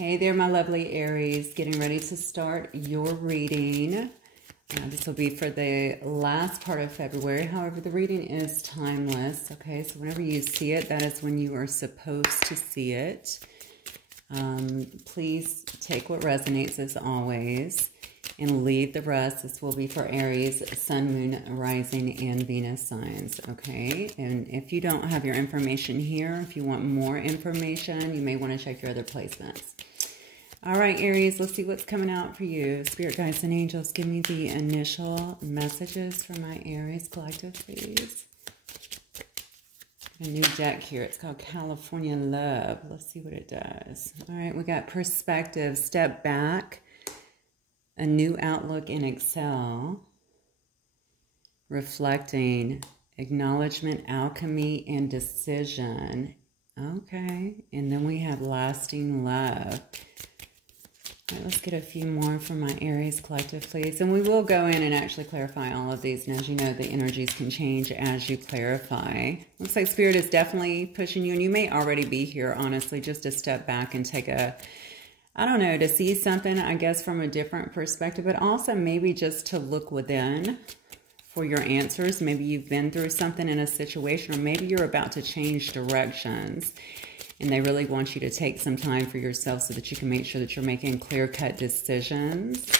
Hey there, my lovely Aries. Getting ready to start your reading. This will be for the last part of February. However, the reading is timeless. Okay, so whenever you see it, that is when you are supposed to see it. Please take what resonates as always and leave the rest. This will be for Aries, Sun, Moon, Rising, and Venus signs. Okay, and if you don't have your information here, if you want more information, you may want to check your other placements. All right, Aries, let's see what's coming out for you. Spirit guides and angels, give me the initial messages for my Aries collective, please. A new deck here. It's called California Love. Let's see what it does. All right, we got perspective, step back, a new outlook in Excel, reflecting, acknowledgement, alchemy, and decision. Okay, and then we have lasting love. All right, let's get a few more from my Aries collective, please. And we will go in and actually clarify all of these. And as you know, the energies can change as you clarify. Looks like Spirit is definitely pushing you. And you may already be here, honestly, just to step back and take a, I don't know, to see something, I guess, from a different perspective. But also maybe just to look within for your answers. Maybe you've been through something in a situation, or maybe you're about to change directions. And they really want you to take some time for yourself so that you can make sure that you're making clear-cut decisions.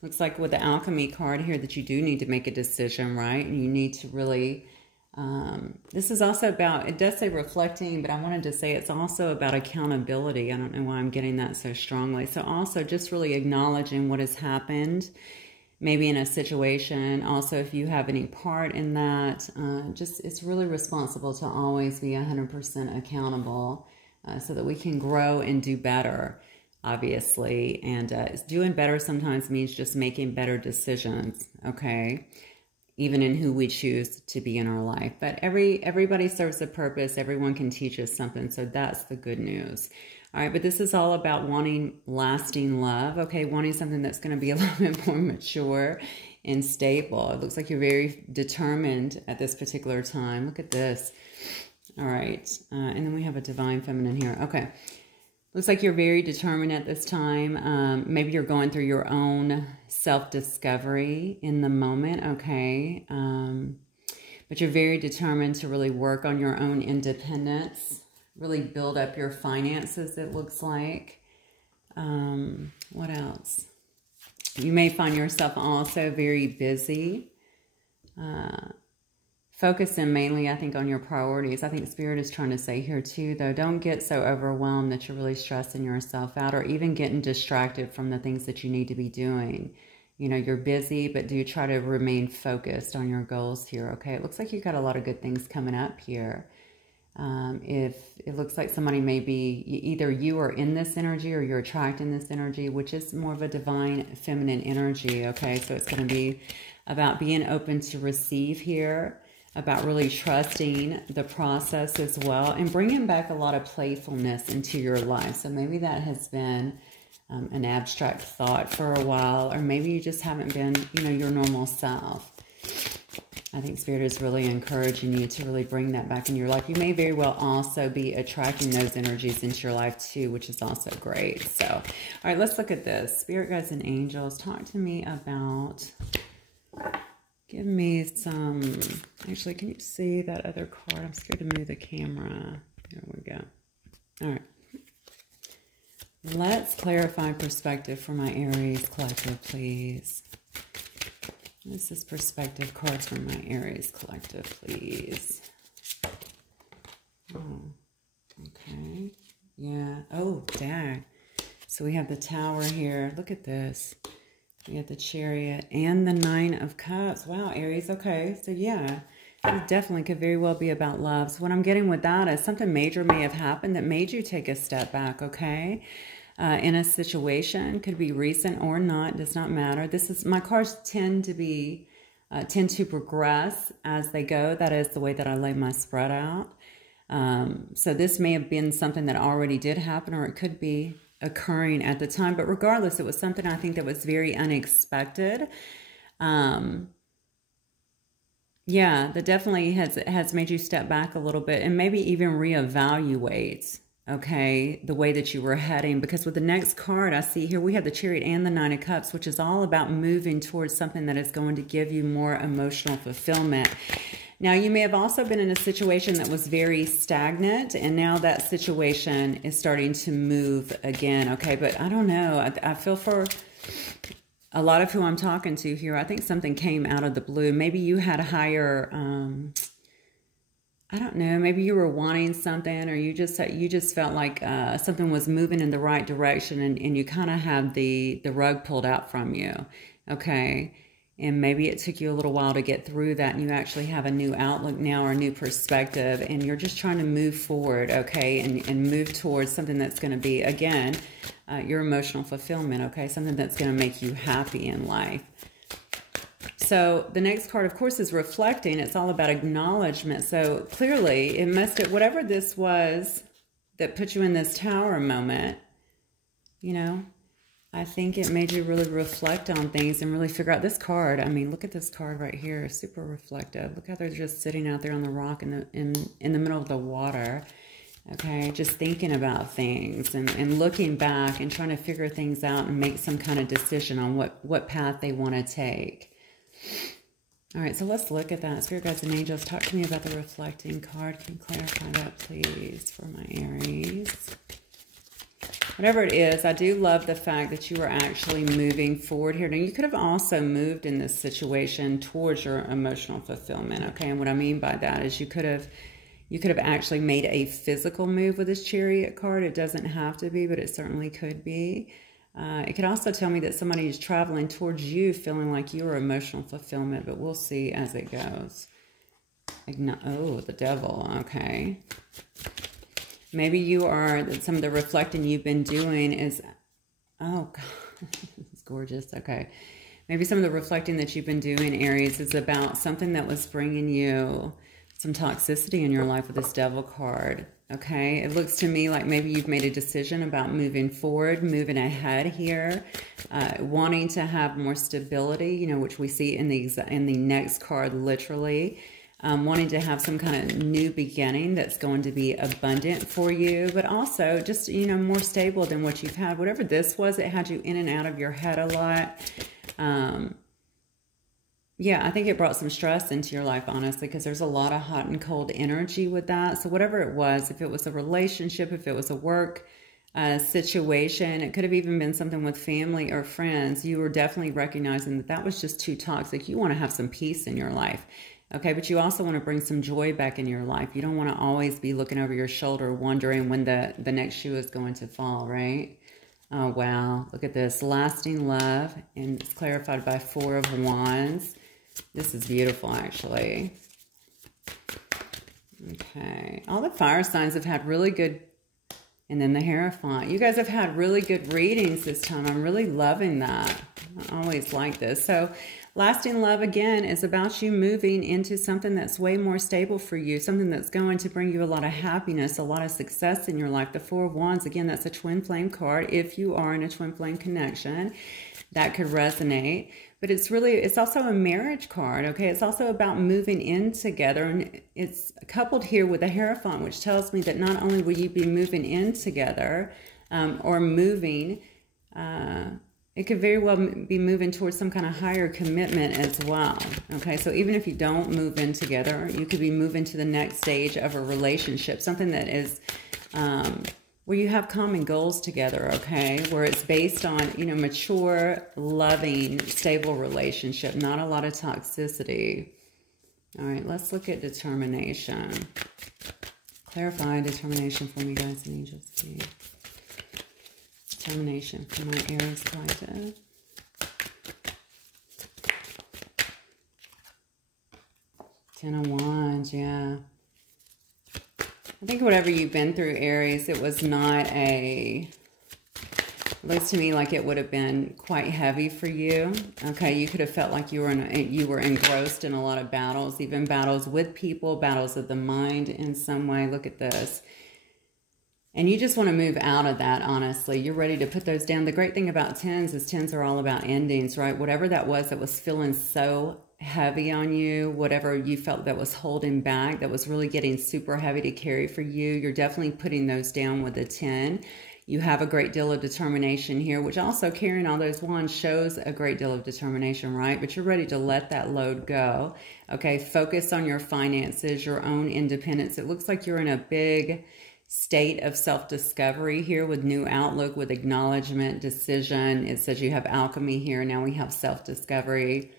Looks like with the alchemy card here that you do need to make a decision, right? And you need to really, this is also about, it does say reflecting, but I wanted to say it's also about accountability. I don't know why I'm getting that so strongly. So also just really acknowledging what has happened, maybe in a situation. Also, if you have any part in that, just it's really responsible to always be 100% accountable so that we can grow and do better, obviously. And doing better sometimes means just making better decisions, okay? Even in who we choose to be in our life. But everybody serves a purpose. Everyone can teach us something. So that's the good news. All right, but this is all about wanting lasting love, okay? Wanting something that's going to be a little bit more mature and stable. It looks like you're very determined at this particular time. Look at this. All right, and then we have a divine feminine here. Okay, looks like you're very determined at this time. Maybe you're going through your own self-discovery in the moment, okay? But you're very determined to really work on your own independence. Really build up your finances, it looks like. What else? You may find yourself also very busy. Focusing mainly, I think, on your priorities. I think Spirit is trying to say here too, though, don't get so overwhelmed that you're really stressing yourself out or even getting distracted from the things that you need to be doing. You know, you're busy, but do try to remain focused on your goals here, okay? It looks like you've got a lot of good things coming up here. If it looks like somebody may be, either you are in this energy or you're attracting this energy, which is more of a divine feminine energy, okay? So it's going to be about being open to receive here, about really trusting the process as well, and bringing back a lot of playfulness into your life. So maybe that has been an abstract thought for a while, or maybe you just haven't been, you know, your normal self. I think Spirit is really encouraging you to really bring that back in your life. You may very well also be attracting those energies into your life too, which is also great. So, all right, let's look at this. Spirit guides and angels, talk to me about, give me some, actually, can you see that other card? I'm scared to move the camera. There we go. All right. Let's clarify perspective for my Aries collective, please. This is perspective cards from my Aries collective, please. Oh, okay. Yeah. Oh, dang. So we have the Tower here. Look at this. We have the Chariot and the Nine of Cups. Wow, Aries. Okay. So, yeah, it definitely could very well be about love. So what I'm getting with that is something major may have happened that made you take a step back, okay? In a situation, could be recent or not, does not matter. This is, my cards tend to progress as they go. That is the way that I lay my spread out. So this may have been something that already did happen, or it could be occurring at the time. But regardless, it was something I think that was very unexpected. Yeah, that definitely has made you step back a little bit and maybe even reevaluate okay, the way that you were heading. Because with the next card I see here, we have the Chariot and the Nine of Cups, which is all about moving towards something that is going to give you more emotional fulfillment. Now, you may have also been in a situation that was very stagnant, and now that situation is starting to move again, okay? But I don't know. I feel for a lot of who I'm talking to here, I think something came out of the blue. Maybe you had a higher, I don't know, maybe you were wanting something, or you just felt like something was moving in the right direction, and you kind of had the rug pulled out from you, okay? And maybe it took you a little while to get through that, and you actually have a new outlook now, or a new perspective, and you're just trying to move forward, okay, and move towards something that's going to be, again, your emotional fulfillment, okay, something that's going to make you happy in life. So the next card, of course, is reflecting. It's all about acknowledgement. So clearly, it must have, whatever this was that put you in this tower moment, you know, I think it made you really reflect on things and really figure out this card. I mean, look at this card right here. Super reflective. Look how they're just sitting out there on the rock in the middle of the water. Okay, just thinking about things and looking back and trying to figure things out and make some kind of decision on what path they want to take. All right, so let's look at that. Spirit guides and angels, talk to me about the reflecting card. Can you clarify that, please, for my Aries? Whatever it is, I do love the fact that you are actually moving forward here. Now, you could have also moved in this situation towards your emotional fulfillment, okay? And what I mean by that is you could have actually made a physical move with this Chariot card. It doesn't have to be, but it certainly could be. It could also tell me that somebody is traveling towards you feeling like you are emotional fulfillment, but we'll see as it goes. Oh, the Devil, okay. Maybe you are, some of the reflecting you've been doing is, oh God, it's gorgeous, okay. Maybe some of the reflecting that you've been doing, Aries, is about something that was bringing you some toxicity in your life with this Devil card, okay? It looks to me like maybe you've made a decision about moving forward, moving ahead here, wanting to have more stability, you know, which we see in the next card, literally. Wanting to have some kind of new beginning that's going to be abundant for you, but also just, you know, more stable than what you've had. Whatever this was, it had you in and out of your head a lot. Yeah, I think it brought some stress into your life, honestly, because there's a lot of hot and cold energy with that. So whatever it was, if it was a relationship, if it was a work situation, it could have even been something with family or friends, you were definitely recognizing that that was just too toxic. You want to have some peace in your life. Okay, but you also want to bring some joy back in your life. You don't want to always be looking over your shoulder wondering when the next shoe is going to fall, right? Oh, wow. Look at this. Lasting love. And it's clarified by 4 of Wands. This is beautiful, actually. Okay. All the fire signs have had really good... And then the Hierophant. You guys have had really good readings this time. I'm really loving that. I always like this. So... lasting love, again, is about you moving into something that's way more stable for you, something that's going to bring you a lot of happiness, a lot of success in your life. The 4 of Wands, again, that's a twin flame card. If you are in a twin flame connection, that could resonate. But it's also a marriage card, okay? It's also about moving in together. And it's coupled here with a Hierophant, which tells me that not only will you be moving in together or moving... it could very well be moving towards some kind of higher commitment as well. Okay, so even if you don't move in together, you could be moving to the next stage of a relationship, something that is where you have common goals together, okay, where it's based on, you know, mature, loving, stable relationship, not a lot of toxicity. All right, let's look at determination. Clarify determination for me, guys and angels, please. Determination for my Aries collective. Ten of Wands, yeah. I think whatever you've been through, Aries, it was not a... It looks to me like it would have been quite heavy for you. Okay, you could have felt like you were engrossed in a lot of battles, even battles with people, battles of the mind in some way. Look at this. And you just want to move out of that, honestly. You're ready to put those down. The great thing about tens is tens are all about endings, right? Whatever that was feeling so heavy on you, whatever you felt that was holding back, that was really getting super heavy to carry for you, you're definitely putting those down with a 10. You have a great deal of determination here, which also carrying all those wands shows a great deal of determination, right? But you're ready to let that load go. Okay, focus on your finances, your own independence. It looks like you're in a big state of self-discovery here with new outlook, with acknowledgement, decision. It says you have alchemy here. Now we have self-discovery.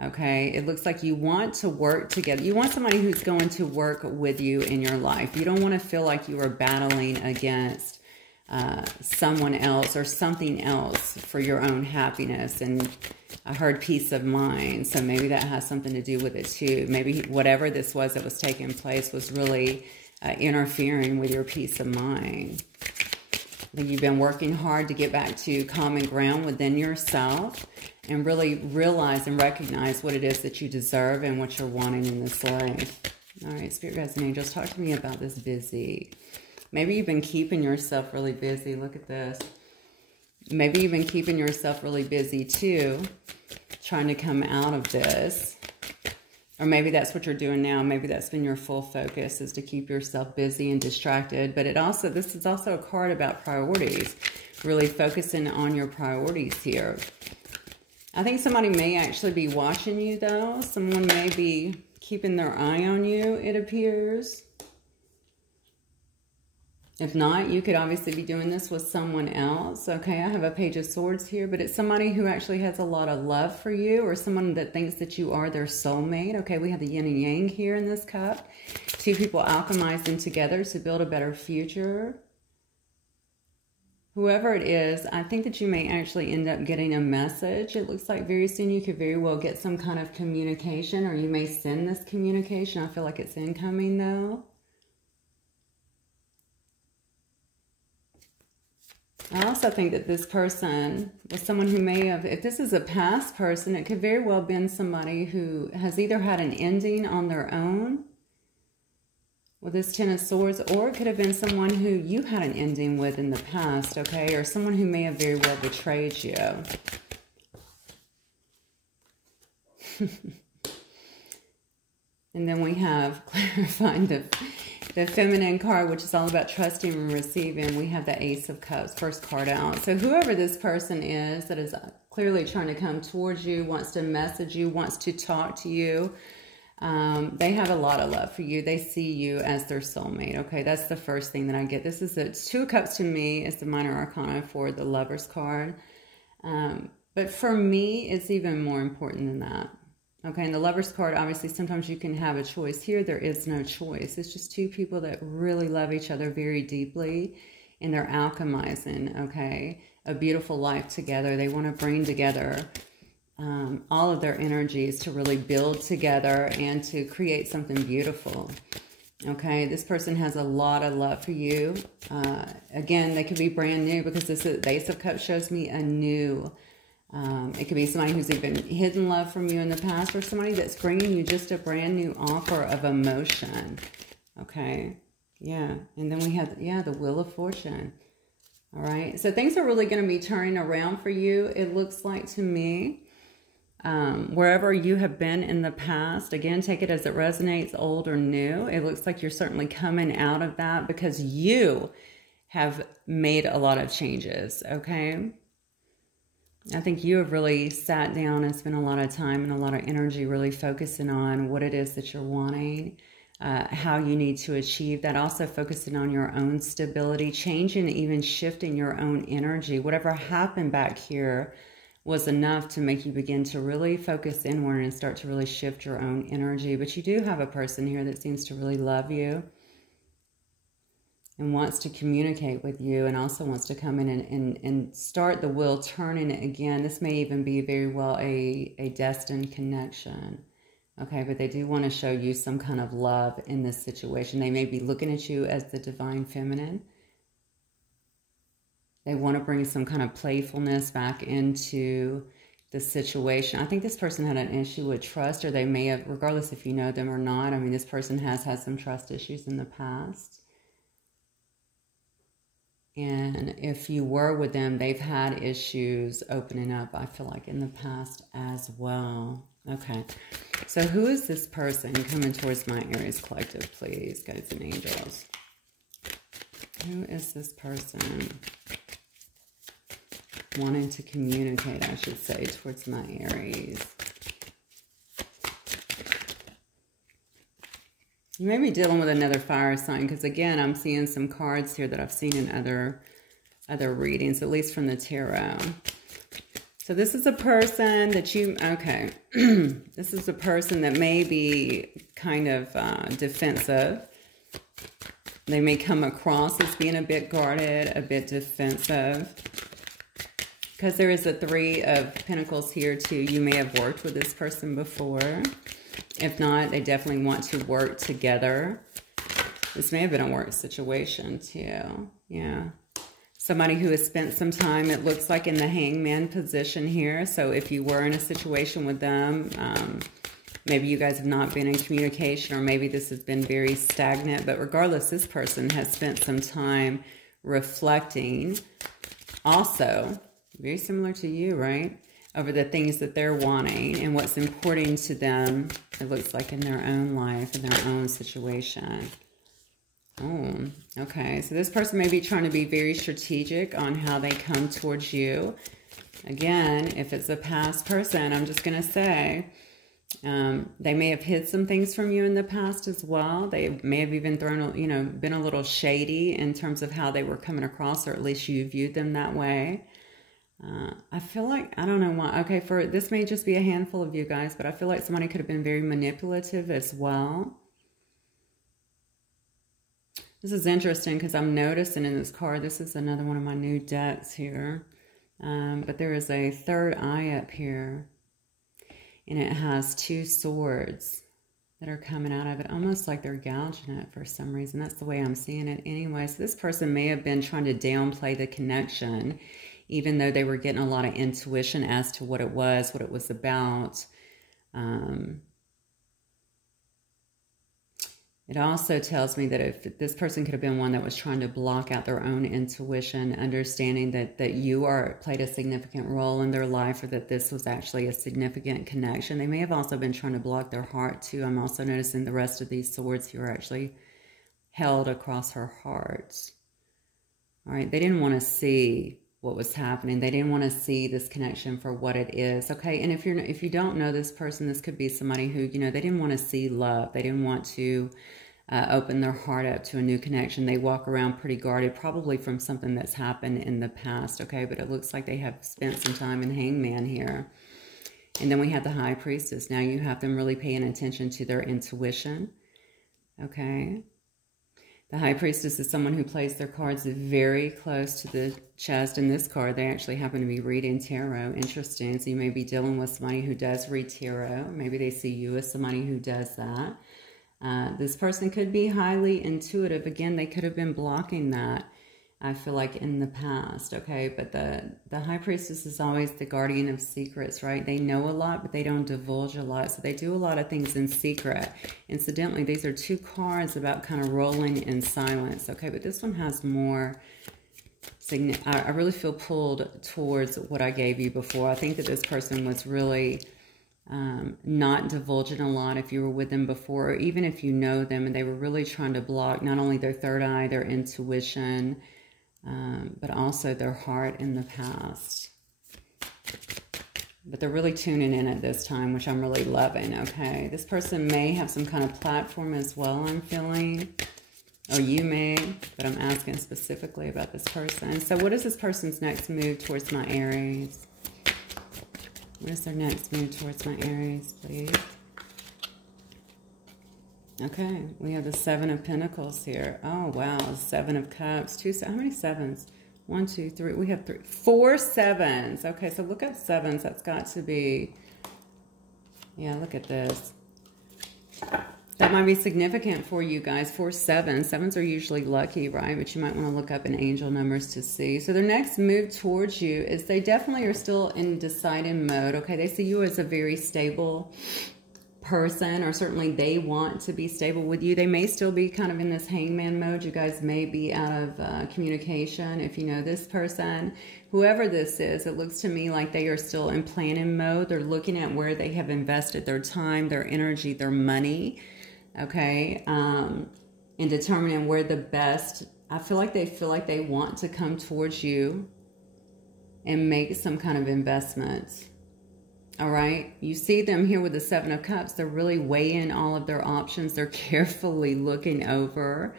Okay, it looks like you want to work together. You want somebody who's going to work with you in your life. You don't want to feel like you are battling against someone else or something else for your own happiness. And I heard peace of mind, so maybe that has something to do with it too. Maybe whatever this was that was taking place was really interfering with your peace of mind. You've been working hard to get back to common ground within yourself and really realize and recognize what it is that you deserve and what you're wanting in this life. All right, Spirit Guides and Angels, talk to me about this busy. Maybe you've been keeping yourself really busy. Look at this. Maybe you've been keeping yourself really busy too, trying to come out of this. Or maybe that's what you're doing now. Maybe that's been your full focus, is to keep yourself busy and distracted. But this is also a card about priorities, really focusing on your priorities here. I think somebody may actually be watching you, though. Someone may be keeping their eye on you, it appears. If not, you could obviously be doing this with someone else. Okay, I have a Page of Swords here, but it's somebody who actually has a lot of love for you, or someone that thinks that you are their soulmate. Okay, we have the yin and yang here in this cup. Two people alchemizing together to build a better future. Whoever it is, I think that you may actually end up getting a message. It looks like very soon you could very well get some kind of communication, or you may send this communication. I feel like it's incoming though. I also think that this person was someone who may have, if this is a past person, it could very well have been somebody who has either had an ending on their own with this Ten of Swords, or it could have been someone who you had an ending with in the past, okay? Or someone who may have very well betrayed you. And then we have clarifying the feminine card, which is all about trusting and receiving. We have the Ace of Cups, first card out. So whoever this person is that is clearly trying to come towards you, wants to message you, wants to talk to you, they have a lot of love for you. They see you as their soulmate. Okay, that's the first thing that I get. This is it's Two of Cups to me. It's the minor arcana for the Lover's card. But for me, it's even more important than that. Okay, and the Lover's card, obviously, sometimes you can have a choice. Here, there is no choice. It's just two people that really love each other very deeply, and they're alchemizing, okay, a beautiful life together. They want to bring together all of their energies to really build together and to create something beautiful. Okay, this person has a lot of love for you. Again, they could be brand new, because this is, the Ace of Cups shows me a new. It could be somebody who's even hidden love from you in the past, or somebody that's bringing you just a brand new offer of emotion. Okay, yeah. And then we have, yeah, the Wheel of Fortune. All right, so things are really going to be turning around for you, it looks like to me. Wherever you have been in the past, again, take it as it resonates, old or new. It looks like you're certainly coming out of that, because you have made a lot of changes, okay? I think you have really sat down and spent a lot of time and a lot of energy really focusing on what it is that you're wanting, how you need to achieve that. Also focusing on your own stability, changing, even shifting your own energy. Whatever happened back here was enough to make you begin to really focus inward and start to really shift your own energy. But you do have a person here that seems to really love you and wants to communicate with you, and also wants to come in and start the wheel turning again. This may even be very well a destined connection. Okay, but they do want to show you some kind of love in this situation. They may be looking at you as the divine feminine. They want to bring some kind of playfulness back into the situation. I think this person had an issue with trust, or they may have, regardless if you know them or not. I mean, this person has had some trust issues in the past. And if you were with them, they've had issues opening up, I feel like, in the past as well. Okay. So who is this person coming towards my Aries collective, please, guides and angels? Who is this person wanting to communicate, I should say, towards my Aries? You may be dealing with another fire sign, because again, I'm seeing some cards here that I've seen in other readings, at least from the tarot. So this is a person that you, okay, this is a person that may be kind of defensive. They may come across as being a bit guarded, a bit defensive. Because there is a 3 of Pentacles here too. You may have worked with this person before. If not, they definitely want to work together. This may have been a work situation too. Yeah. Somebody who has spent some time, it looks like, in the hangman position here. So if you were in a situation with them, maybe you guys have not been in communication, or maybe this has been very stagnant. But regardless, this person has spent some time reflecting. Also, very similar to you, right? Over the things that they're wanting and what's important to them, it looks like, in their own life, in their own situation. Oh, okay. So this person may be trying to be very strategic on how they come towards you. Again, if it's a past person, I'm just going to say, they may have hid some things from you in the past as well. They may have even thrown, you know, been a little shady in terms of how they were coming across, or at least you viewed them that way. I feel like, I don't know why. Okay, for this may just be a handful of you guys, but I feel like somebody could have been very manipulative as well. This is interesting because I'm noticing in this card, this is another one of my new decks here. But there is a third eye up here. And it has 2 swords that are coming out of it, almost like they're gouging it for some reason. That's the way I'm seeing it anyway. So this person may have been trying to downplay the connection, even though they were getting a lot of intuition as to what it was about. It also tells me that if this person could have been one that was trying to block out their own intuition, understanding that you played a significant role in their life, or that this was actually a significant connection. They may have also been trying to block their heart too. I'm also noticing the rest of these swords here are actually held across her heart. All right, they didn't want to see what was happening. They didn't want to see this connection for what it is. Okay, and if you don't know this person, this could be somebody who, you know, they didn't want to see love. They didn't want to open their heart up to a new connection. They walk around pretty guarded, probably from something that's happened in the past. Okay, but it looks like they have spent some time in Hangman here. And then we have the High Priestess. Now you have them really paying attention to their intuition. Okay. The High Priestess is someone who plays their cards very close to the chest. In this card, they actually happen to be reading tarot. Interesting. So you may be dealing with somebody who does read tarot. Maybe they see you as somebody who does that. This person could be highly intuitive. Again, they could have been blocking that, I feel like, in the past. Okay, but the High Priestess is always the guardian of secrets, right? They know a lot, but they don't divulge a lot. So they do a lot of things in secret. Incidentally, these are 2 cards about kind of rolling in silence. Okay, but this one has more. I really feel pulled towards what I gave you before. I think that this person was really not divulging a lot if you were with them before, or even if you know them, and they were really trying to block not only their third eye, their intuition, but also their heart in the past. But they're really tuning in at this time, which I'm really loving, okay? This person may have some kind of platform as well, I'm feeling. Or you may, but I'm asking specifically about this person. So what is this person's next move towards my Aries? What is their next move towards my Aries, please? Okay, we have the 7 of Pentacles here. Oh, wow, 7 of Cups. How many 7s? 1, 2, 3. We have 4 7s. Okay, so look at 7s. That's got to be... Yeah, look at this. That might be significant for you guys. 4 7s. 7s are usually lucky, right? But you might want to look up in angel numbers to see. So their next move towards you is they definitely are still in deciding mode. Okay, they see you as a very stable person, or certainly they want to be stable with you. They may still be kind of in this hangman mode. You guys may be out of communication if you know this person. Whoever this is, it looks to me like they are still in planning mode. They're looking at where they have invested their time, their energy, their money, okay, in determining where the best, I feel like they want to come towards you and make some kind of investment. All right, you see them here with the Seven of Cups. They're really weighing all of their options. They're carefully looking over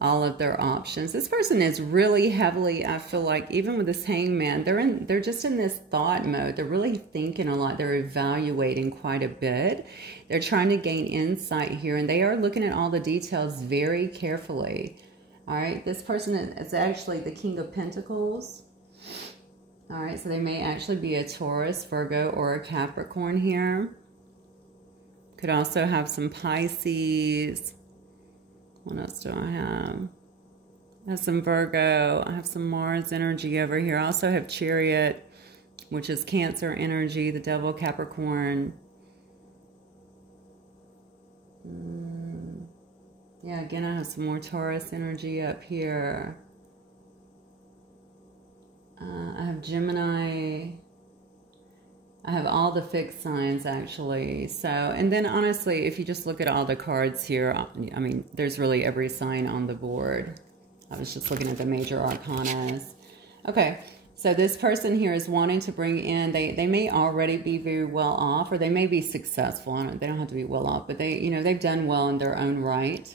all of their options. This person is really heavily, I feel like, even with this Hangman, they're just in this thought mode. They're really thinking a lot. They're evaluating quite a bit. They're trying to gain insight here, and they are looking at all the details very carefully. All right, this person is actually the King of Pentacles. All right, so they may actually be a Taurus, Virgo, or a Capricorn here. Could also have some Pisces. What else do I have? I have some Virgo. I have some Mars energy over here. I also have Chariot, which is Cancer energy, the Devil, Capricorn. Yeah, again, I have some more Taurus energy up here. I have Gemini. I have all the fixed signs, actually. So, and then honestly, if you just look at all the cards here, I mean, there's really every sign on the board. I was just looking at the major arcanas. Okay, so this person here is wanting to bring in, they may already be very well off, or they may be successful. They don't have to be well off, but they, you know, they've done well in their own right.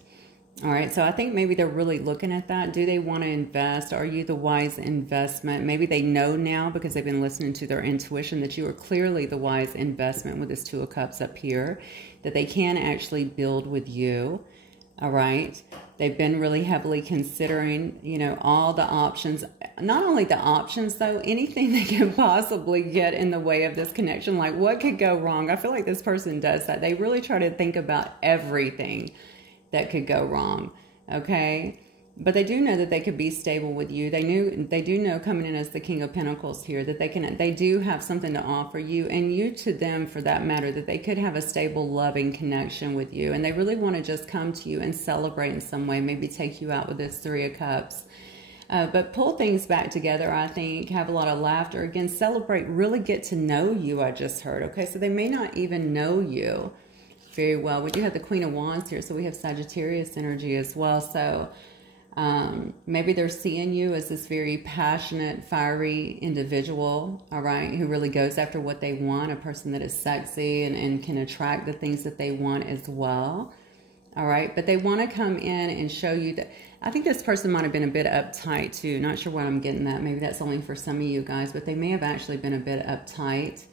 All right, so I think maybe they're really looking at that. Do they want to invest? Are you the wise investment? Maybe they know now because they've been listening to their intuition that you are clearly the wise investment with this Two of Cups up here, that they can actually build with you. All right, they've been really heavily considering, you know, all the options. Not only the options, though, anything they can possibly get in the way of this connection. Like, what could go wrong? I feel like this person does that. They really try to think about everything that could go wrong, okay? But they do know that they could be stable with you. They do know coming in as the King of Pentacles here that they do have something to offer you, and you to them for that matter, that they could have a stable, loving connection with you. And they really want to just come to you and celebrate in some way, maybe take you out with this Three of Cups. But pull things back together, I think, have a lot of laughter. Again, celebrate, really get to know you, I just heard, okay? So they may not even know you very well. We do have the Queen of Wands here, so we have Sagittarius energy as well. So maybe they're seeing you as this very passionate, fiery individual, all right, who really goes after what they want, a person that is sexy and can attract the things that they want as well, all right? But they want to come in and show you that. I think this person might have been a bit uptight too. Not sure what I'm getting at. Maybe that's only for some of you guys, but they may have actually been a bit uptight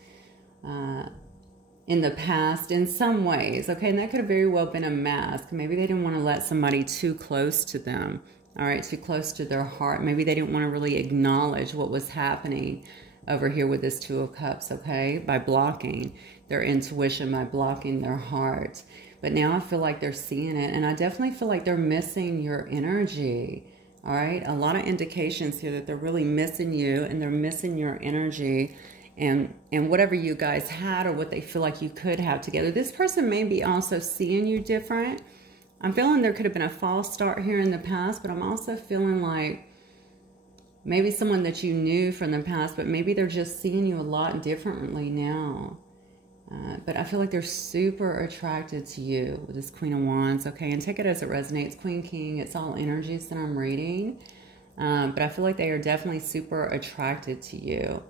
in the past in some ways, okay? And that could have very well been a mask. Maybe they didn't want to let somebody too close to them, all right, too close to their heart. Maybe they didn't want to really acknowledge what was happening over here with this Two of Cups, okay, by blocking their intuition, by blocking their heart. But now I feel like they're seeing it, and I definitely feel like they're missing your energy, all right? A lot of indications here that they're really missing you, and they're missing your energy, and whatever you guys had or what they feel like you could have together. This person may be also seeing you different. I'm feeling there could have been a false start here in the past, but I'm also feeling like maybe someone that you knew from the past, but maybe they're just seeing you a lot differently now. But I feel like they're super attracted to you with this Queen of Wands, okay? And take it as it resonates. Queen, King, it's all energies that I'm reading. But I feel like they are definitely super attracted to you.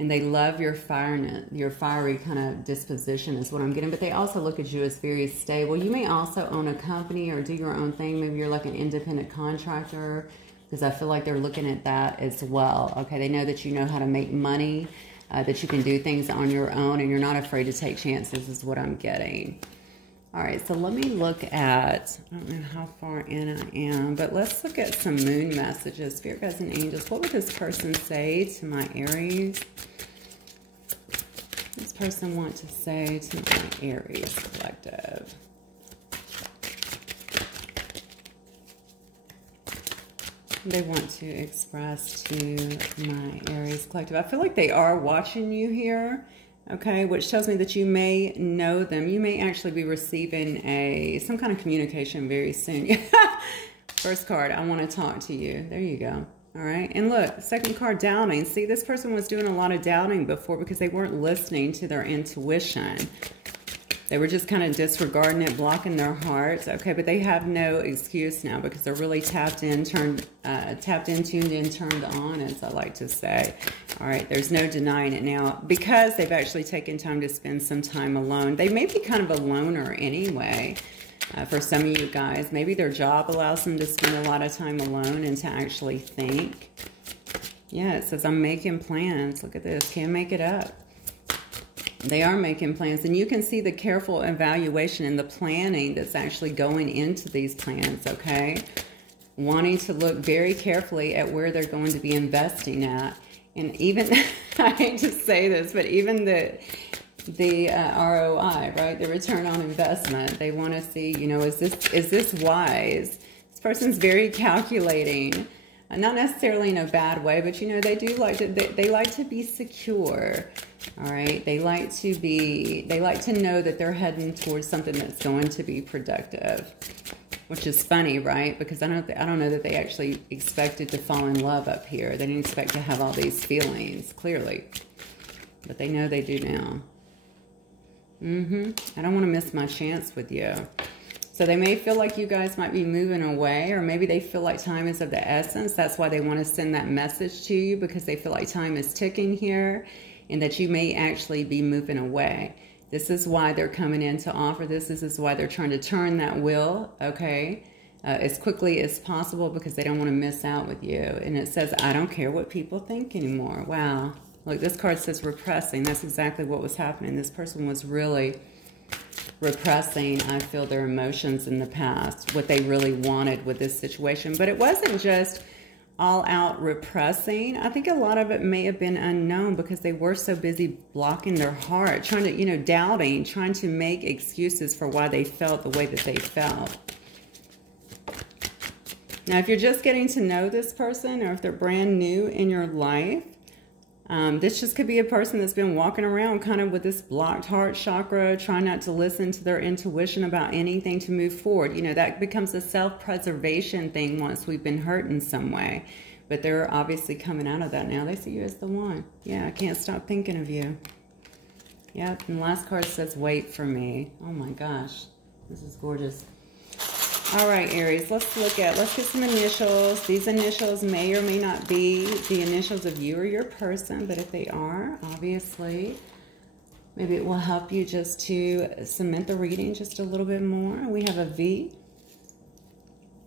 And they love your fiery kind of disposition is what I'm getting. But they also look at you as very stable. You may also own a company or do your own thing. Maybe you're like an independent contractor, because I feel like they're looking at that as well. Okay, they know that you know how to make money, that you can do things on your own, and you're not afraid to take chances is what I'm getting. All right, so let me look at, I don't know how far in I am, but let's look at some moon messages. Spirit guides and angels, what would this person say to my Aries? This person want to say to my Aries collective. They want to express to my Aries collective. I feel like they are watching you here. Okay, which tells me that you may know them. You may actually be receiving some kind of communication very soon. First card, I want to talk to you. There you go. All right, and look, second card, doubting. See, this person was doing a lot of doubting before because they weren't listening to their intuition. They were just kind of disregarding it, blocking their hearts. Okay, but they have no excuse now because they're really tapped in, tuned in, turned on, as I like to say. All right, there's no denying it now because they've actually taken time to spend some time alone. They may be kind of a loner anyway. For some of you guys, maybe their job allows them to spend a lot of time alone and to actually think. Yeah, it says, I'm making plans. Look at this. Can't make it up. They are making plans, and you can see the careful evaluation and the planning that's actually going into these plans, okay? Wanting to look very carefully at where they're going to be investing at. And even, I hate to say this, but even the ROI, right? The return on investment. They want to see, you know, is this wise? This person's very calculating. Not necessarily in a bad way, but you know, they do like to, they like to be secure. All right. They like to know that they're heading towards something that's going to be productive, which is funny, right? Because I don't know that they actually expected to fall in love up here. They didn't expect to have all these feelings, clearly, but they know they do now. I don't want to miss my chance with you. So they may feel like you guys might be moving away, or maybe they feel like time is of the essence. That's why they want to send that message to you, because they feel like time is ticking here and that you may actually be moving away. This is why they're coming in to offer this. This is why they're trying to turn that will, okay, as quickly as possible, because they don't want to miss out with you. And it says, I don't care what people think anymore. Wow. Look, this card says repressing. That's exactly what was happening. This person was really repressing, I feel, their emotions in the past, what they really wanted with this situation. But it wasn't just all out repressing. I think a lot of it may have been unknown because they were so busy blocking their heart, trying to, you know, doubting, trying to make excuses for why they felt the way that they felt. Now, if you're just getting to know this person, or if they're brand new in your life, this just could be a person that's been walking around kind of with this blocked heart chakra, trying not to listen to their intuition about anything to move forward. You know, that becomes a self-preservation thing once we've been hurt in some way. But they're obviously coming out of that now. They see you as the one. Yeah, I can't stop thinking of you. Yep, and the last card says, wait for me. Oh my gosh, this is gorgeous. All right, Aries, let's get some initials. These initials may or may not be the initials of you or your person, but if they are, obviously, maybe it will help you just to cement the reading just a little bit more. We have a V.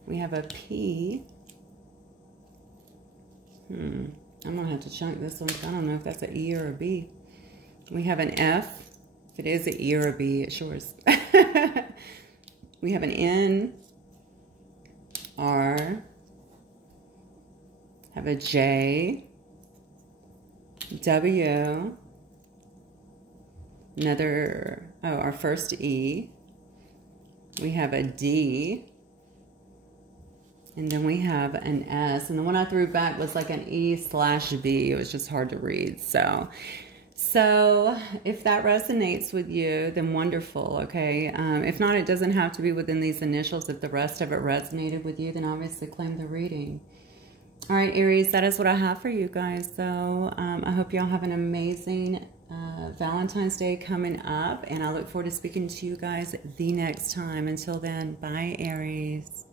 We have a P. I'm going to have to chunk this one. I don't know if that's an E or a B. We have an F. If it is an E or a B, it sure is. We have an N. R, have a J, W, another, oh, our first E, we have a D, and then we have an S, and the one I threw back was like an E/B. It was just hard to read. So if that resonates with you, then wonderful, okay? If not, it doesn't have to be within these initials. If the rest of it resonated with you, then obviously claim the reading. All right, Aries, that is what I have for you guys. So I hope y'all have an amazing Valentine's Day coming up, and I look forward to speaking to you guys the next time. Until then, bye, Aries.